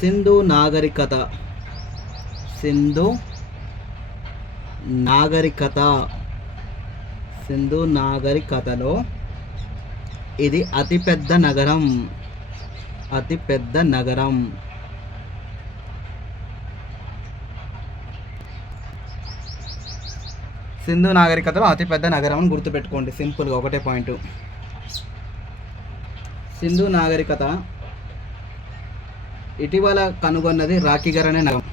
సింధు నాగరికత. సింధు నాగరికత సింధు నాగరికతలో ఇది అతిపెద్ద నగరం. అతిపెద్ద నగరం. సింధు నాగరికతలో అతిపెద్ద నగరం అని గుర్తుపెట్టుకోండి. సింపుల్గా ఒకటే పాయింట్. సింధు నాగరికత ఇటీవల కనుగొన్నది రాకీగర్ అనే నగరం.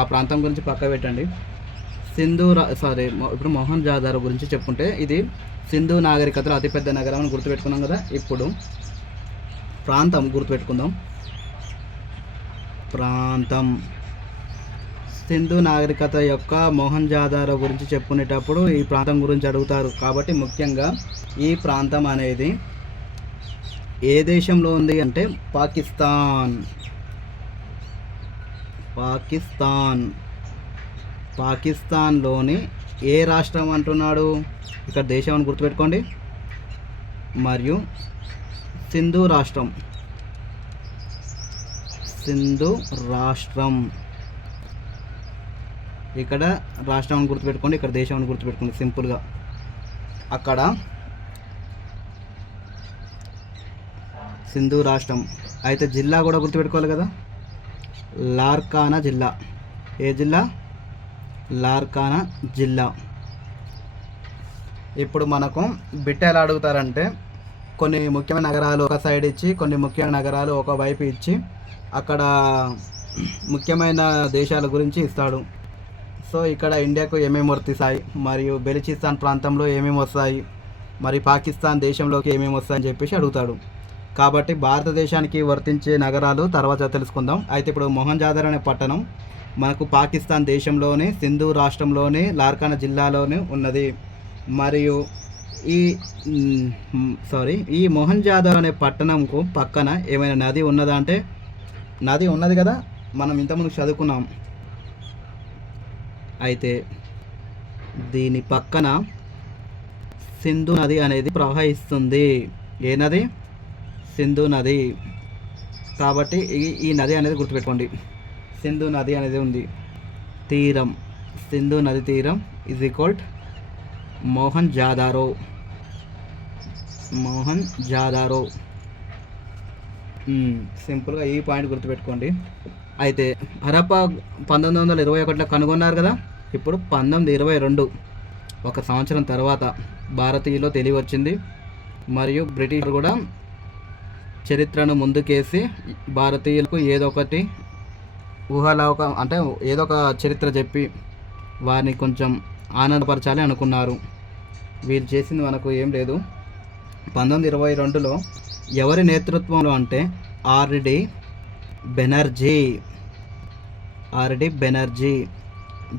ఆ ప్రాంతం గురించి పక్క పెట్టండి. ఇప్పుడు మొహన్ జాదారో గురించి చెప్పుకుంటే ఇది సింధు నాగరికతలో అతిపెద్ద నగరం అని గుర్తుపెట్టుకున్నాం కదా. ఇప్పుడు ప్రాంతం గుర్తుపెట్టుకుందాం. ప్రాంతం. సింధు నాగరికత యొక్క మొహన్ జాదారో గురించి చెప్పుకునేటప్పుడు ఈ ప్రాంతం గురించి అడుగుతారు. కాబట్టి ముఖ్యంగా ఈ ప్రాంతం అనేది ఏ దేశంలో ఉంది అంటే పాకిస్తాన్. పాకిస్తాన్లోని ఏ రాష్ట్రం అంటున్నాడు? ఇక్కడ దేశం అని గుర్తుపెట్టుకోండి. మరియు సింధు రాష్ట్రం. ఇక్కడ రాష్ట్రం అని గుర్తుపెట్టుకోండి, ఇక్కడ దేశం అని గుర్తుపెట్టుకోండి సింపుల్గా. అక్కడ సింధు రాష్ట్రం అయితే జిల్లా కూడా గుర్తుపెట్టుకోవాలి కదా. లార్కానా జిల్లా. ఏ జిల్లా? లార్కానా జిల్లా. ఇప్పుడు మనకు బిట్ట ఎలా అడుగుతారంటే కొన్ని ముఖ్యమైన నగరాలు ఒక సైడ్ ఇచ్చి కొన్ని ముఖ్యమైన నగరాలు ఒక వైపు ఇచ్చి అక్కడ ముఖ్యమైన దేశాల గురించి ఇస్తాడు. సో ఇక్కడ ఇండియాకు ఏమేమి వర్తిస్తాయి, మరియు బెలూచిస్తాన్ ప్రాంతంలో ఏమేమి వస్తాయి, మరి పాకిస్తాన్ దేశంలోకి ఏమేమి వస్తాయని చెప్పేసి అడుగుతాడు. కాబట్టి భారతదేశానికి వర్తించే నగరాలు తర్వాత తెలుసుకుందాం. అయితే ఇప్పుడు మొహన్ జాదారో అనే పట్టణం మనకు పాకిస్తాన్ దేశంలోనే సింధు రాష్ట్రంలోనే లార్కానా జిల్లాలోనే ఉన్నది. మరియు ఈ మొహన్ జాదారో అనే పట్టణంకు పక్కన ఏమైనా నది ఉన్నదా అంటే నది ఉన్నది కదా, మనం ఇంతకుముందు చదువుకున్నాం. అయితే దీని పక్కన సింధు నది అనేది ప్రవహిస్తుంది. ఏ నది? సింధు నది. కాబట్టి ఈ నది అనేది గుర్తుపెట్టుకోండి. సింధు నది అనేది ఉంది. తీరం. సింధు నది తీరం ఈజ్ ఈక్వల్డ్ మొహన్ జాదారో. సింపుల్గా ఈ పాయింట్ గుర్తుపెట్టుకోండి. అయితే హరప్పా 1921లో కనుగొన్నారు కదా. ఇప్పుడు 1922 ఒక సంవత్సరం తర్వాత భారతీయులో తెలివి వచ్చింది. మరియు బ్రిటిష్ కూడా చరిత్రను ముందుకేసి భారతీయులకు ఏదో ఒకటి అంటే ఏదో ఒక చరిత్ర చెప్పి వారిని కొంచెం ఆనందపరచాలి అనుకున్నారు. వీరు చేసింది మనకు ఏం లేదు. 1922లో ఎవరి నేతృత్వంలో అంటే ఆర్డి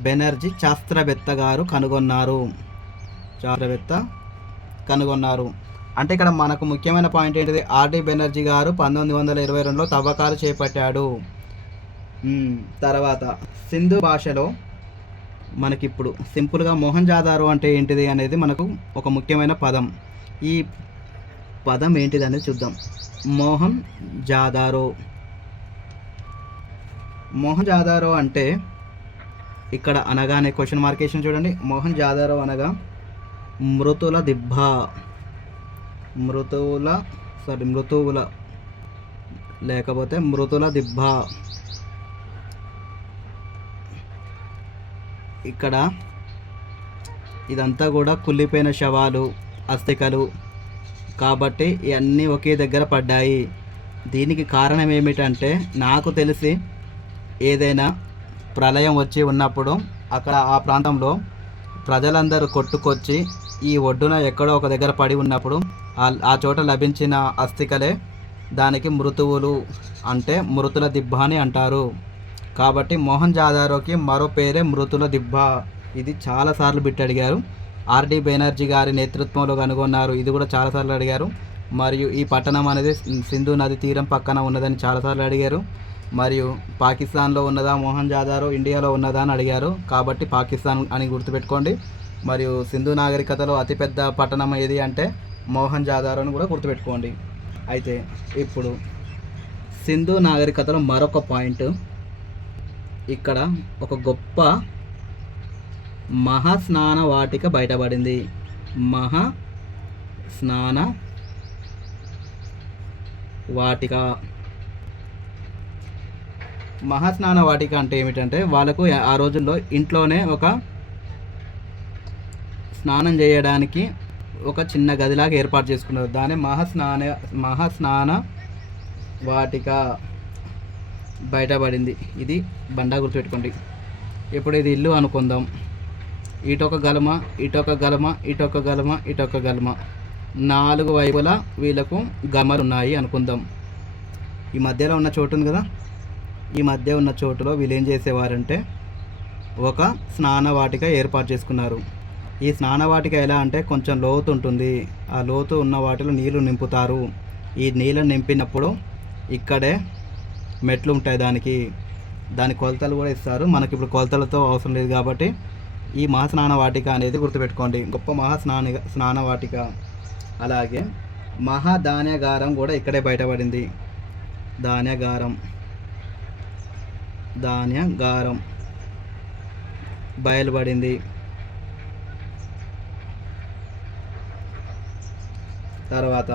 బెనర్జీ శాస్త్రవేత్త గారు కనుగొన్నారు. అంటే ఇక్కడ మనకు ముఖ్యమైన పాయింట్ ఏంటిది? ఆర్డి బెనర్జీ గారు 1922లో తవ్వకాలు చేపట్టాడు. తర్వాత సింధు భాషలో మనకిప్పుడు సింపుల్గా మొహన్ జాదారో అంటే ఏంటిది అనేది మనకు ఒక ముఖ్యమైన పదం. ఈ పదం ఏంటిది అనేది చూద్దాం. మొహన్ జాదారో అంటే ఇక్కడ అనగానే క్వశ్చన్ మార్కేషన్ చూడండి. మొహన్ జాదారో అనగా మృతువుల దిబ్బ. ఇక్కడ ఇదంతా కూడా కుళ్ళిపోయిన శవాలు, అస్థికలు. కాబట్టి ఇవన్నీ ఒకే దగ్గర పడ్డాయి. దీనికి కారణం ఏమిటంటే నాకు తెలిసి ఏదైనా ప్రళయం వచ్చి ఉన్నప్పుడు అక్కడ ఆ ప్రాంతంలో ప్రజలందరూ కొట్టుకొచ్చి ఈ ఒడ్డున ఎక్కడో ఒక దగ్గర పడి ఉన్నప్పుడు ఆ చోట లభించిన అస్థికలే దానికి మృతువులు అంటే మృతుల దిబ్బ అని అంటారు. కాబట్టి మొహన్ జాదారోకి మరో పేరే మృతుల దిబ్బ. ఇది చాలాసార్లు బిట్ అడిగారు. ఆర్డి బెనర్జీ గారి నేతృత్వంలో కనుగొన్నారు. ఇది కూడా చాలాసార్లు అడిగారు. మరియు ఈ పట్టణం అనేది సింధు నది తీరం పక్కన ఉన్నదని చాలాసార్లు అడిగారు. మరియు పాకిస్తాన్లో ఉన్నదా మొహన్ జాదారో, ఇండియాలో ఉన్నదా అని అడిగారు. కాబట్టి పాకిస్తాన్ అని గుర్తుపెట్టుకోండి. మరియు సింధు నాగరికతలో అతిపెద్ద పట్టణం ఏది అంటే మొహన్ జాదారో అని కూడా గుర్తుపెట్టుకోండి. అయితే ఇప్పుడు సింధు నాగరికతలో మరొక పాయింట్, ఇక్కడ ఒక గొప్ప మహాస్నాన వాటిక బయటపడింది. మహాస్నాన వాటిక. మహాస్నాన వాటిక అంటే ఏమిటంటే, వాళ్ళకు ఆ రోజుల్లో ఇంట్లోనే ఒక స్నానం చేయడానికి ఒక చిన్న గదిలాగా ఏర్పాటు చేసుకున్నారు. దాన్ని మహాస్నాన వాటిక బయటపడింది. ఇది బండా గుర్తుపెట్టుకోండి. ఇప్పుడు ఇది ఇల్లు అనుకుందాం. ఇటొక గలమ, ఇటొక గలమ, ఇటొక గలమ, ఇటొక గలమ, 4 వైపులా వీళ్ళకు గమలు ఉన్నాయి అనుకుందాం. ఈ మధ్యలో ఉన్న చోటు ఉంది కదా, ఈ మధ్య ఉన్న చోటులో వీళ్ళు ఏం చేసేవారంటే ఒక స్నానవాటిక ఏర్పాటు చేసుకున్నారు. ఈ స్నానవాటిక ఎలా అంటే కొంచెం లోతు ఉంటుంది. ఆ లోతు ఉన్న వాటిలో నీళ్లు నింపుతారు. ఈ నీళ్ళని నింపినప్పుడు ఇక్కడే మెట్లు ఉంటాయి. దాని కొలతలు కూడా ఇస్తారు. మనకి ఇప్పుడు కొలతలతో అవసరం లేదు కాబట్టి ఈ మహాస్నాన వాటిక అనేది గుర్తుపెట్టుకోండి. గొప్ప స్నాన వాటిక. అలాగే మహాధాన్యాగారం కూడా ఇక్కడే బయటపడింది. ధాన్యాగారం బయలుపడింది. తర్వాత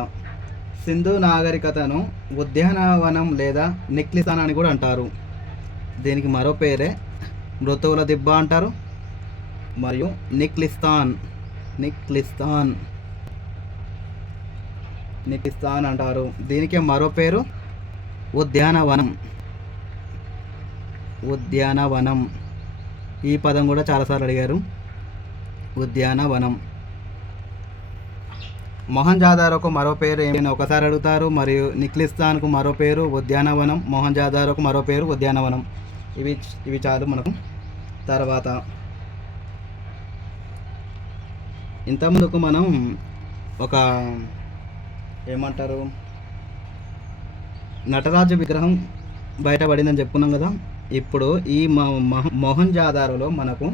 సింధు నాగరికతను ఉద్యానవనం లేదా నిక్లిస్తాన్ అని కూడా అంటారు. దీనికి మరో పేరే మృతువుల దిబ్బ అంటారు మరియు నిక్లిస్తాన్ అంటారు. దీనికి మరో పేరు ఉద్యానవనం. ఈ పదం కూడా చాలాసార్లు అడిగారు. ఉద్యానవనం. మొహంజాదారోకు మరో పేరు ఏమైనా ఒకసారి అడుగుతారు. మరియు నిక్లిస్తాన్కు మరో పేరు ఉద్యానవనం, మొహంజాదారోకు మరో పేరు ఉద్యానవనం. ఇవి చాలు మనకు. తర్వాత ఇంతకుముందుకు మనం ఒక ఏమంటారు నటరాజు విగ్రహం బయటపడిందని చెప్పుకున్నాం కదా. ఇప్పుడు ఈ మొహంజాదారోలో మనకు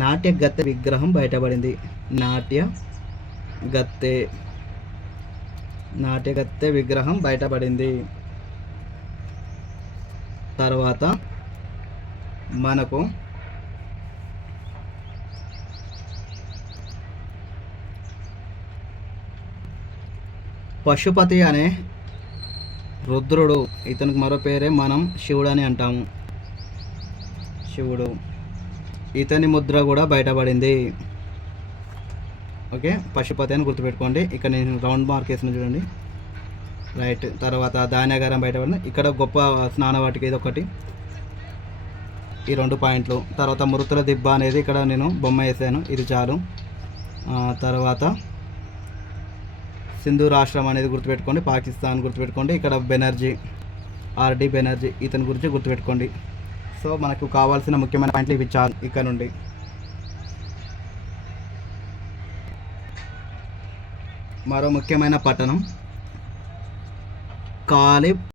నాట్యగత్తె విగ్రహం బయటపడింది. నాట్యగత్తె విగ్రహం బయటపడింది. తర్వాత మనకు పశుపతి అనే రుద్రుడు, ఇతనికి మరో పేరే మనం శివుడు అని అంటాము. శివుడు, ఇతని ముద్ర కూడా బయటపడింది. ఓకే, పశుపతి అని గుర్తుపెట్టుకోండి. ఇక్కడ నేను రౌండ్ మార్క్ వేసిన చూడండి, రైట్. తర్వాత ధాన్యాగారం బయటపడింది. ఇక్కడ గొప్ప స్నానవాటిక ఇది ఒకటి, ఈ 2 పాయింట్లు. తర్వాత మృతుల దిబ్బ అనేది ఇక్కడ నేను బొమ్మ వేసాను, ఇది చాలు. తర్వాత సింధు రాష్ట్రం అనేది గుర్తుపెట్టుకోండి, పాకిస్తాన్ గుర్తుపెట్టుకోండి. ఇక్కడ ఆర్డి బెనర్జీ ఇతని గురించి గుర్తుపెట్టుకోండి. సో మనకు కావాల్సిన ముఖ్యమైన పాయింట్లు ఇవి చాలు. ఇక్కడ నుండి మరో ముఖ్యమైన పట్టణం కాలిబ్